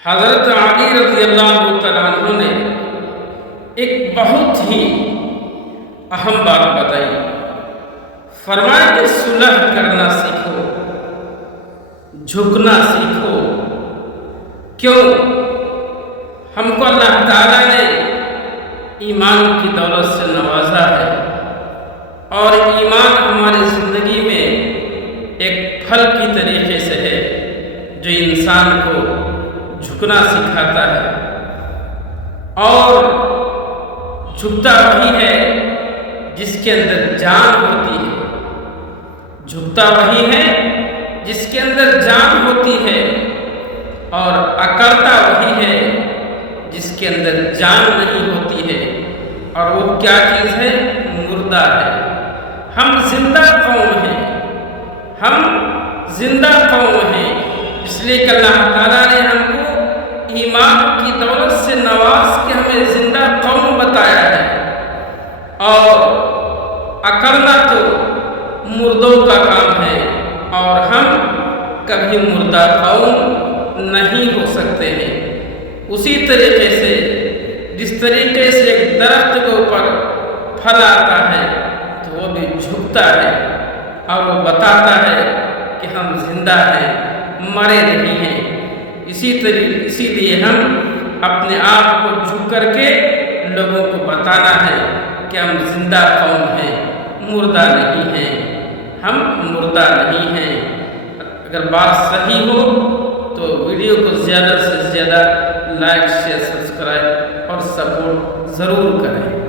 حضرت علی رضی اللہ تعالیٰ عنہ نے ایک بہت ہی اہم بات بتائی. فرمایا کہ صلح کرنا سیکھو، جھکنا سیکھو. کیوں؟ ہم کو اللہ تعالیٰ نے ایمان کی دولت سے نوازا ہے، اور ایمان ہماری زندگی میں ایک پھل کی طریقے سے ہے جو انسان کو جھکنا سکھاتا ہے. اور جھکتا وہی ہے جس کے اندر جان ہوتی ہے، جھکتا وہی ہے جس کے اندر جان ہوتی ہے، اور اکڑتا وہی ہے جس کے اندر جان نہیں ہوتی ہے. اور وہ کیا چیز ہے؟ مردہ ہے. ہم زندہ قوم ہیں، ہم زندہ قوم ہیں، اس لیے کہ اللہ تعالیٰ نے ہم کو ایمان کی دولت سے نواز کے ہمیں زندہ قوم بتایا ہے. اور اکڑنا تو مردوں کا کام ہے، اور ہم کبھی مردہ قوم نہیں ہو سکتے ہیں. اسی طریقے سے جس طریقے سے ایک درخت کے اوپر پھل آتا ہے تو وہ بھی جھکتا ہے، اور وہ بتاتا ہے کہ ہم زندہ ہیں، مرے نہیں ہیں. اسی لیے ہم اپنے آپ کو جھک کر کے لوگوں کو بتانا ہے کہ ہم زندہ قوم ہیں، مردہ نہیں ہیں. ہم مردہ نہیں ہیں. اگر بات صحیح ہو تو ویڈیو کو زیادہ سے زیادہ لائک، شیئر، سبسکرائب اور سپورٹ ضرور کریں.